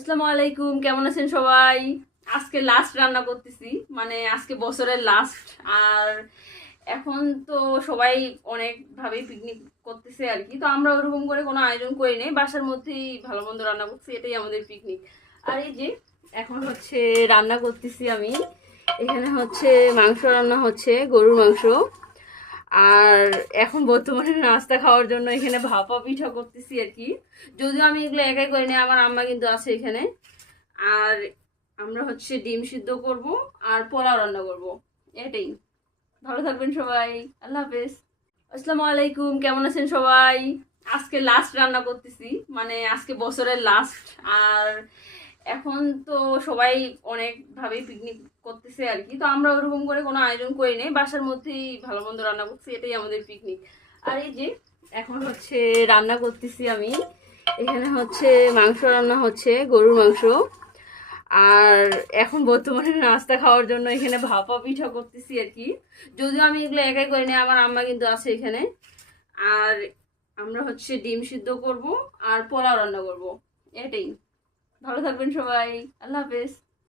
আসসালামু আলাইকুম, কেমন আছেন সবাই? আজকে লাস্ট রান্না করতেছি, মানে আজকে বছরের লাস্ট। আর এখন তো সবাই অনেক ভাবে পিকনিক করতেছে আর কি, তো আমরা ওরকম করে কোনো আয়োজন করি নাই, বাসার মধ্যেই ভালো মন্দ রান্না করছি, এটাই আমাদের পিকনিক। আর এই যে এখন হচ্ছে রান্না করতেছি আমি। এখানে হচ্ছে মাংস রান্না হচ্ছে, গরুর মাংস। আর এখন বর্তমানে নাস্তা খাওয়ার জন্য এখানে ভাপা পিঠা করতেছি আর কি। যদিও আমি এগুলো একাই করি না, আমার আম্মা কিন্তু আছে এখানে। আর আমরা হচ্ছে ডিম সিদ্ধ করব আর পোলাও রান্না করব, এটাই। ভালো থাকবেন সবাই। আল্লাহ হাফেজ। আসসালামু আলাইকুম, কেমন আছেন সবাই? আজকে লাস্ট রান্না করতেছি, মানে আজকে বছরের লাস্ট। আর এখন তো সবাই অনেক ভাবে পিকনিক করতেছে আর কি, তো আমরা ওরকম করে কোনো আয়োজন করি নাই, বাসার মধ্যেই ভালো মন্দ রান্না করছি, এটাই আমাদের পিকনিক। আর এই যে এখন হচ্ছে রান্না করতেছি আমি। এখানে হচ্ছে মাংস রান্না হচ্ছে, গরুর মাংস। আর এখন বর্তমানে নাস্তা খাওয়ার জন্য এখানে ভাপা পিঠা করতেছি আর কি। যদিও আমি এগুলো একাই করি না, আমার আম্মা কিন্তু আছে এখানে। আর আমরা হচ্ছে ডিম সিদ্ধ করব আর পোলাও রান্না করব, এটাই। ভালো থাকবেন সবাই। আল্লাহ হাফেজ।